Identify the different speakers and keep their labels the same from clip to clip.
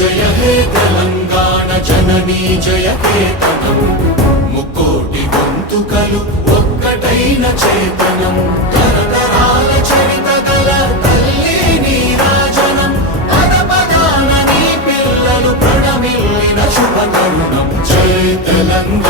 Speaker 1: జయ హే తెలంగాణ జననీ జయ కేతనం ముక్కోటి గొంతుకలు ఒక్కటైన చేతనం. తరతరాల చరిత గల తల్లి నీరాజనం పద పదాన నీ పిల్లలు ప్రణమిల్లిన శుభ తరుణం. జయ తెలంగాణ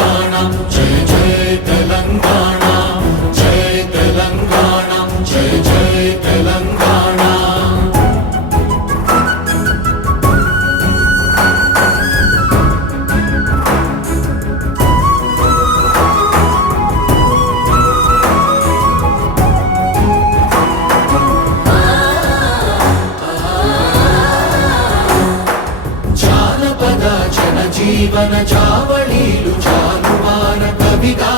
Speaker 1: జీవన చావళీలు జానువార
Speaker 2: కవిగా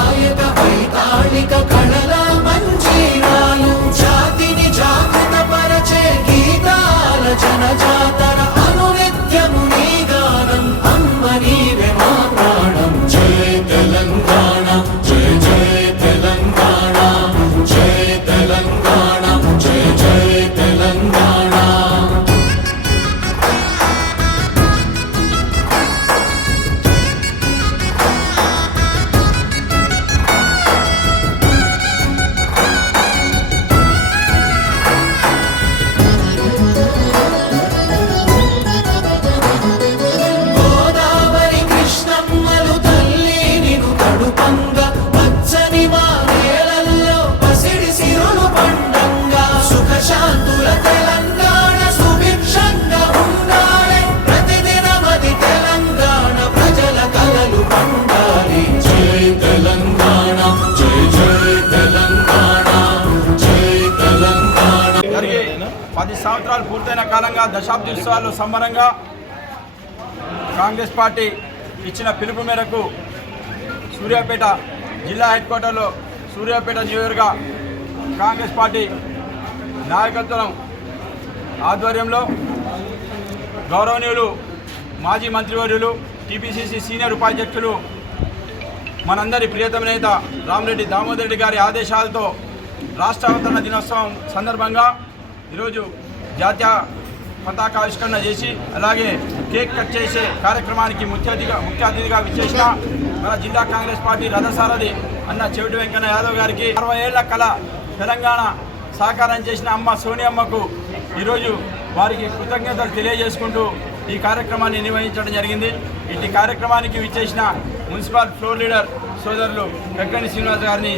Speaker 2: సంవత్సరాలు పూర్తయిన కాలంగా దశాబ్ది ఉత్సవాలు సంబరంగా కాంగ్రెస్ పార్టీ ఇచ్చిన పిలుపు మేరకు సూర్యాపేట జిల్లా హెడ్ క్వార్టర్లో సూర్యాపేట నియోజకవర్గ కాంగ్రెస్ పార్టీ నాయకత్వం ఆధ్వర్యంలో గౌరవనీయులు మాజీ మంత్రివర్యులు టీపీసీసీ సీనియర్ ఉపాధ్యక్షులు మనందరి ప్రియతమ నేత రామరెడ్డి దామోదర్ రెడ్డి గారి ఆదేశాలతో రాష్ట్ర అవతరణ దినోత్సవం సందర్భంగా ఈరోజు జాతీయ పతాకావిష్కరణ చేసి అలాగే కేక్ కట్ చేసే కార్యక్రమానికి ముఖ్య అతిథిగా ముఖ్య అతిథిగా విచ్చేసిన మన జిల్లా కాంగ్రెస్ పార్టీ రథసారథి అన్న చెవిటి వెంకన్న యాదవ్ గారికి అరవై ఏళ్ళ కళ తెలంగాణ సహకారం చేసిన అమ్మ సోనియమ్మకు ఈరోజు వారికి కృతజ్ఞతలు తెలియజేసుకుంటూ ఈ కార్యక్రమాన్ని నిర్వహించడం జరిగింది. ఇటు కార్యక్రమానికి విచ్చేసిన మున్సిపల్ ఫ్లోర్ లీడర్ సోదరులు వెంకన్న శ్రీనివాస్ గారిని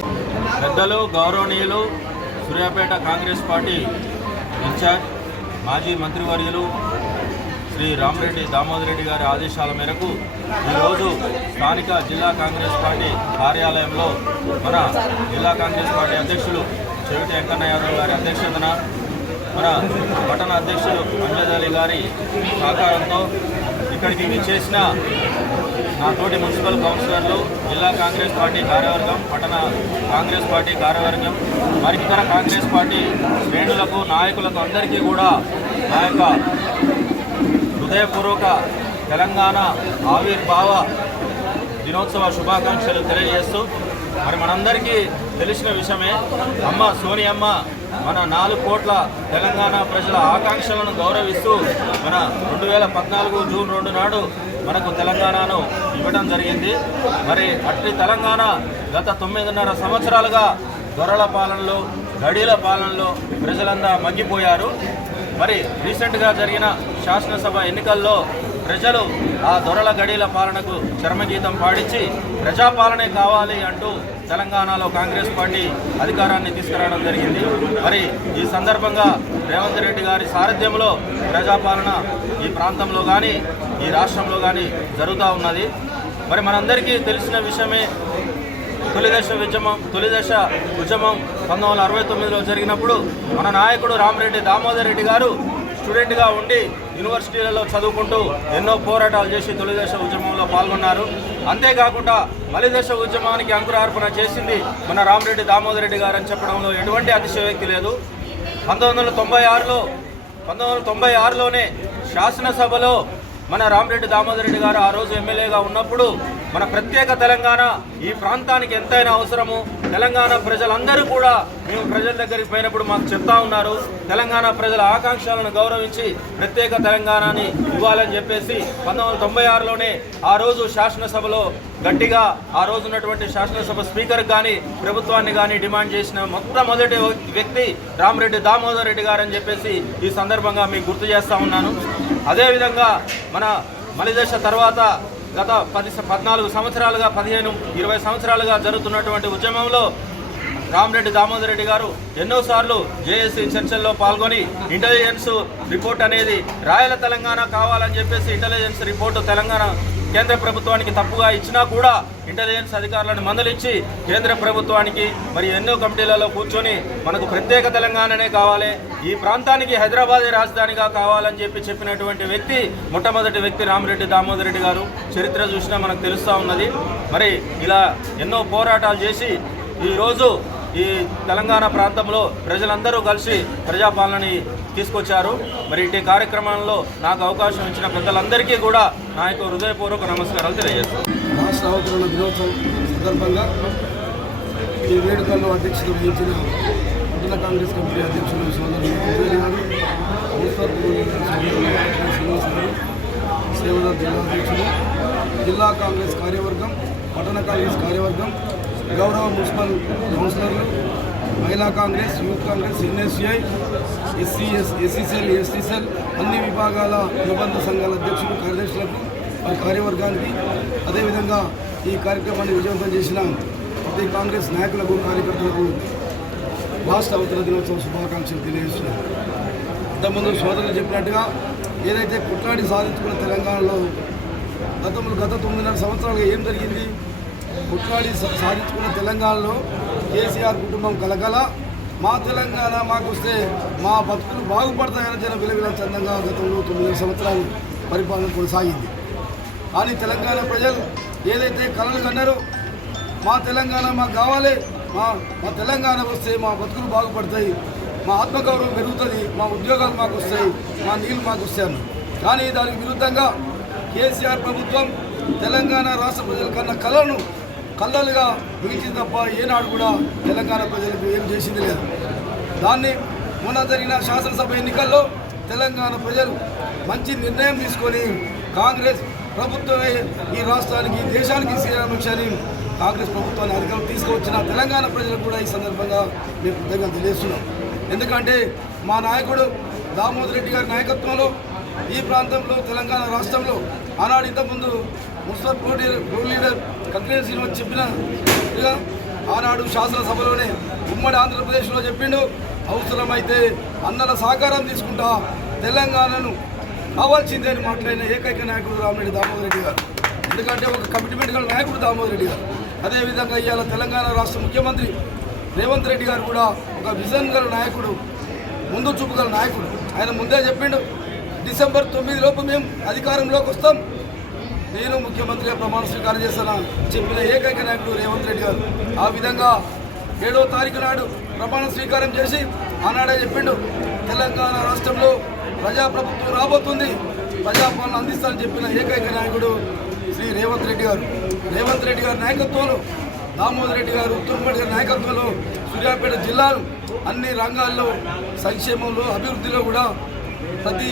Speaker 3: పెద్దలు గౌరవనీయులు సూర్యాపేట కాంగ్రెస్ పార్టీ ఇన్ఛార్జ్ మాజీ మంత్రివర్యులు శ్రీ రామరెడ్డి దామోదర్ రెడ్డి గారి ఆదేశాల మేరకు ఈరోజు స్థానిక జిల్లా కాంగ్రెస్ పార్టీ కార్యాలయంలో మన జిల్లా కాంగ్రెస్ పార్టీ అధ్యక్షులు చెవిటి వెంకన్న యాదవ్ గారి అధ్యక్షతన మన పట్టణ అధ్యక్షులు అంజద్ అలీ గారి సహకారంతో ఇక్కడికి విచ్చేసిన నా తోటి మున్సిపల్ కౌన్సిలర్లు జిల్లా కాంగ్రెస్ పార్టీ కార్యవర్గం పట్టణ కాంగ్రెస్ పార్టీ కార్యవర్గం మరి ఇతర కాంగ్రెస్ పార్టీ శ్రేణులకు నాయకులకు అందరికీ కూడా నా యొక్క హృదయపూర్వక తెలంగాణ ఆవిర్భావ దినోత్సవ శుభాకాంక్షలు తెలియజేస్తూ మరి మనందరికీ తెలిసిన విషయమే అమ్మ సోనియమ్మ మన నాలుగు కోట్ల తెలంగాణ ప్రజల ఆకాంక్షలను గౌరవిస్తూ మన రెండు వేల పద్నాలుగు జూన్ రెండు నాడు మనకు తెలంగాణను ఇవ్వడం జరిగింది. మరి అట్టి తెలంగాణ గత తొమ్మిదిన్నర సంవత్సరాలుగా దొరల పాలనలో గడీల పాలనలో ప్రజలంతా మగ్గిపోయారు. మరి రీసెంట్గా జరిగిన శాసనసభ ఎన్నికల్లో ప్రజలు ఆ దొరల గడీల పాలనకు చర్మగీతం పాడించి ప్రజాపాలనే కావాలి అంటూ తెలంగాణలో కాంగ్రెస్ పార్టీ అధికారాన్ని తీసుకురావడం జరిగింది. మరి ఈ సందర్భంగా రేవంత్ రెడ్డి గారి సారథ్యంలో ప్రజాపాలన ఈ ప్రాంతంలో కానీ ఈ రాష్ట్రంలో కానీ జరుగుతూ ఉన్నది. మరి మనందరికీ తెలిసిన విషయమే తొలిదశ ఉద్యమం తొలిదశ ఉద్యమం పంతొమ్మిది వందల అరవై తొమ్మిదిలో జరిగినప్పుడు మన నాయకుడు రామరెడ్డి దామోదర్ రెడ్డి గారు స్టూడెంట్గా ఉండి యూనివర్సిటీలలో చదువుకుంటూ ఎన్నో పోరాటాలు చేసి తొలిదశ ఉద్యమంలో పాల్గొన్నారు. అంతేకాకుండా మలిదశ ఉద్యమానికి అంకురార్పణ చేసింది మన రామరెడ్డి దామోదర్ రెడ్డి గారు అని చెప్పడంలో ఎటువంటి అతిశయోక్తి లేదు. పంతొమ్మిది వందల తొంభై ఆరులో పంతొమ్మిది వందల తొంభై ఆరులోనే శాసనసభలో మన రామరెడ్డి దామోదర్ రెడ్డి గారు ఆ రోజు ఎమ్మెల్యేగా ఉన్నప్పుడు మన ప్రత్యేక తెలంగాణ ఈ ప్రాంతానికి ఎంతైనా అవసరము తెలంగాణ ప్రజలందరూ కూడా మేము ప్రజల దగ్గరికి పోయినప్పుడు మాకు చెప్తా ఉన్నారు. తెలంగాణ ప్రజల ఆకాంక్షలను గౌరవించి ప్రత్యేక తెలంగాణని ఇవ్వాలని చెప్పేసి పంతొమ్మిది వందల తొంభై ఆరులోనే ఆ రోజు శాసనసభలో గట్టిగా ఆ రోజు ఉన్నటువంటి శాసనసభ స్పీకర్ కానీ ప్రభుత్వాన్ని కానీ డిమాండ్ చేసిన మొట్టమొదటి వ్యక్తి రామరెడ్డి దామోదర్ రెడ్డి గారని చెప్పేసి ఈ సందర్భంగా మీకు గుర్తు చేస్తా ఉన్నాను. అదేవిధంగా మన మలిదశ తర్వాత గత పది పద్నాలుగు సంవత్సరాలుగా పదిహేను ఇరవై సంవత్సరాలుగా జరుగుతున్నటువంటి ఉద్యమంలో రామరెడ్డి దామోదర్ రెడ్డి గారు ఎన్నోసార్లు జేఏసీ చర్చల్లో పాల్గొని ఇంటెలిజెన్స్ రిపోర్ట్ అనేది రాయల తెలంగాణ కావాలని చెప్పేసి ఇంటెలిజెన్స్ రిపోర్టు తెలంగాణ కేంద్ర ప్రభుత్వానికి తప్పుగా ఇచ్చినా కూడా ఇంటెలిజెన్స్ అధికారులను మందలించి కేంద్ర ప్రభుత్వానికి మరి ఎన్నో కమిటీలలో కూర్చొని మనకు ప్రత్యేక తెలంగాణనే కావాలి ఈ ప్రాంతానికి హైదరాబాద్ రాజధానిగా కావాలని చెప్పి చెప్పినటువంటి వ్యక్తి మొట్టమొదటి వ్యక్తి రామరెడ్డి దామోదర్ రెడ్డి గారు. చరిత్ర చూసినా మనకు తెలుస్తూ ఉన్నది. మరి ఇలా ఎన్నో పోరాటాలు చేసి ఈరోజు ఈ తెలంగాణ ప్రాంతంలో ప్రజలందరూ కలిసి ప్రజాపాలనని తీసుకొచ్చారు. మరి ఇటు కార్యక్రమంలో నాకు అవకాశం ఇచ్చిన పెద్దలందరికీ కూడా నా యొక్క హృదయపూర్వక నమస్కారాలు తెలియజేస్తాను
Speaker 4: రాష్ట్ర అవతరణ దినోత్సవం సందర్భంగా ఈ వేడుకల్లో అధ్యక్షత వహించిన జిల్లా కాంగ్రెస్ కమిటీ అధ్యక్షులు సోదరులు సేవదార్ జిల్లా అధ్యక్షులు జిల్లా కాంగ్రెస్ కార్యవర్గం పట్టణ కాంగ్రెస్ కార్యవర్గం గౌరవ మున్సిపల్ కౌన్సిలర్లు మహిళా Congress youth Congress NSCI SCS SC cell STCL అన్ని విభాగాల నిబంధన సంఘాల అధ్యక్షులు కార్యదర్శులకు కార్యవర్గానికి. అదేవిధంగా ఈ కార్యక్రమాన్ని విజయవంతం చేసిన ప్రతి కాంగ్రెస్ నాయకులకు కార్యకర్తలకు రాష్ట్ర అవతల దినోత్సవ శుభాకాంక్షలు తెలియజేస్తున్నారు ఇంతకుముందు సోదరులు చెప్పినట్టుగా ఏదైతే కుట్లాడి సాధించుకున్న తెలంగాణలో గతంలో గత తొమ్మిదిన్నర సంవత్సరాలుగా ఏం జరిగింది? కుట్లాడి సా- సాధించుకున్న తెలంగాణలో కేసీఆర్ కుటుంబం కలగల మా తెలంగాణ మాకు వస్తే మా బతుకులు బాగుపడతాయని జన విలవిల చందంగా గతంలో తొమ్మిది సంవత్సరాలు పరిపాలన కొనసాగింది. కానీ తెలంగాణ ప్రజలు ఏదైతే కలలు కన్నారో మా తెలంగాణ మాకు కావాలి మా మా తెలంగాణ వస్తే మా బతుకులు బాగుపడతాయి మా ఆత్మగౌరవం పెరుగుతుంది మా ఉద్యోగాలు మాకు వస్తాయి మా నీళ్ళు మాకు వస్తాయి కానీ దానికి విరుద్ధంగా కేసీఆర్ ప్రభుత్వం తెలంగాణ రాష్ట్ర ప్రజల కన్నా కళను కళ్ళలుగా మిగిల్చింది తప్ప ఏనాడు కూడా తెలంగాణ ప్రజలకు ఏం చేసింది లేదు. దాన్ని మొన్న జరిగిన శాసనసభ ఎన్నికల్లో తెలంగాణ ప్రజలు మంచి నిర్ణయం తీసుకొని కాంగ్రెస్ ప్రభుత్వమే ఈ రాష్ట్రానికి దేశానికి శ్రీరామక్షని కాంగ్రెస్ ప్రభుత్వాన్ని అధికారం తీసుకువచ్చిన తెలంగాణ ప్రజలకు కూడా ఈ సందర్భంగా మేము కృతజ్ఞత తెలియజేస్తున్నాం. ఎందుకంటే మా నాయకుడు దామోదర్ రెడ్డి గారి నాయకత్వంలో ఈ ప్రాంతంలో తెలంగాణ రాష్ట్రంలో ఆనాడు ఇంతకుముందు municipal pro pro leader Kankare Srinivas చెప్పిన ఆనాడు శాసనసభలోనే ఉమ్మడి ఆంధ్రప్రదేశ్లో చెప్పిండు అవసరమైతే అన్నల సహకారం తీసుకుంటా తెలంగాణను కావాల్సిందే అని మాట్లాడిన ఏకైక నాయకుడు రామిరెడ్డి దామోదర్ రెడ్డి గారు. ఎందుకంటే ఒక కమిట్మెంట్ గల నాయకుడు దామోదర్ రెడ్డి గారు. అదేవిధంగా ఇవాళ తెలంగాణ రాష్ట్ర ముఖ్యమంత్రి రేవంత్ రెడ్డి గారు కూడా ఒక విజన్ గల నాయకుడు ముందు చూపు గల నాయకుడు. ఆయన ముందే చెప్పిండు డిసెంబర్ తొమ్మిది లోపు మేము అధికారంలోకి వస్తాం. నేను ముఖ్యమంత్రిగా ప్రమాణ స్వీకారం చేస్తాను చెప్పిన ఏకైక నాయకుడు రేవంత్ రెడ్డి గారు. ఆ విధంగా ఏడో తారీఖు నాడు ప్రమాణ స్వీకారం చేసి ఆనాడే చెప్పిండు తెలంగాణ రాష్ట్రంలో ప్రజాప్రభుత్వం రాబోతుంది ప్రజాపాలన అందిస్తానని చెప్పిన ఏకైక నాయకుడు శ్రీ రేవంత్ రెడ్డి గారు. రేవంత్ రెడ్డి గారి నాయకత్వంలో దామోదర్ రెడ్డి గారు ఉత్తమ్రెడ్డి గారి నాయకత్వంలో సూర్యాపేట జిల్లాలు అన్ని రంగాల్లో సంక్షేమంలో అభివృద్ధిలో కూడా ప్రతి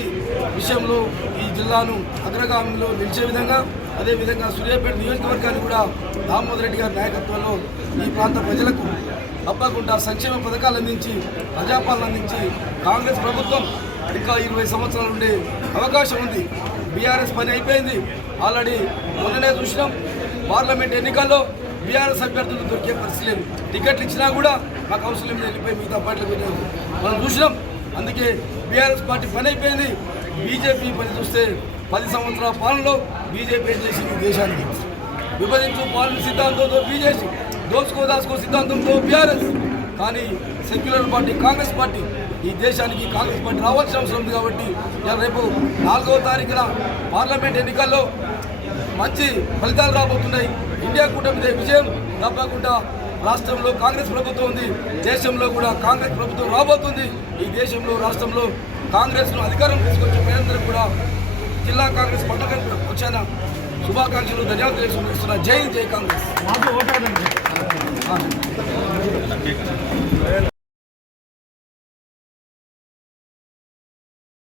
Speaker 4: విషయంలో ఈ జిల్లాను అగ్రగామిలో నిలిచే విధంగా అదేవిధంగా సూర్యాపేట నియోజకవర్గాన్ని కూడా దామోదర్ రెడ్డి గారి నాయకత్వంలో ఈ ప్రాంత ప్రజలకు తప్పకుండా సంక్షేమ పథకాలు అందించి ప్రజాపాలన అందించి కాంగ్రెస్ ప్రభుత్వం ఇంకా ఇరవై సంవత్సరాలు ఉండే అవకాశం ఉంది. బీఆర్ఎస్ పని అయిపోయింది. ఆల్రెడీ మొన్ననే చూసినాం పార్లమెంట్ ఎన్నికల్లో బీఆర్ఎస్ అభ్యర్థులు దొరికే పరిస్థితి లేదు. టికెట్లు ఇచ్చినా కూడా మాకు అవసరం లేదు వెళ్ళిపోయి మిగతా పార్టీలకు మనం చూసినాం అందుకే బీఆర్ఎస్ పార్టీ పని అయిపోయింది. బీజేపీ పని చూస్తే పది సంవత్సరాల పాలనలో బీజేపీ ఏం చేసింది? ఈ దేశానికి. విభజించు పాలన సిద్ధాంతంతో బీజేపీ దోచుకో దాచుకో సిద్ధాంతంతో బీఆర్ఎస్. కానీ సెక్యులర్ పార్టీ కాంగ్రెస్ పార్టీ ఈ దేశానికి కాంగ్రెస్ పార్టీ రావాల్సిన అవసరం ఉంది కాబట్టి రేపు నాలుగవ తారీఖున పార్లమెంట్ ఎన్నికల్లో మంచి ఫలితాలు రాబోతున్నాయి. ఇండియా కూటమి విజయం. తప్పకుండా రాష్ట్రంలో కాంగ్రెస్ ప్రభుత్వం ఉంది. దేశంలో కూడా కాంగ్రెస్ ప్రభుత్వం రాబోతుంది. ఈ దేశంలో రాష్ట్రంలో కాంగ్రెస్ను అధికారం తీసుకొచ్చే ప్రజలందరూ కూడా జిల్లా కాంగ్రెస్ పట్టణ వచ్చాన శుభాకాంక్షలు ధన్యవాదాలు తెలియజేస్తున్నా జై జై కాంగ్రెస్.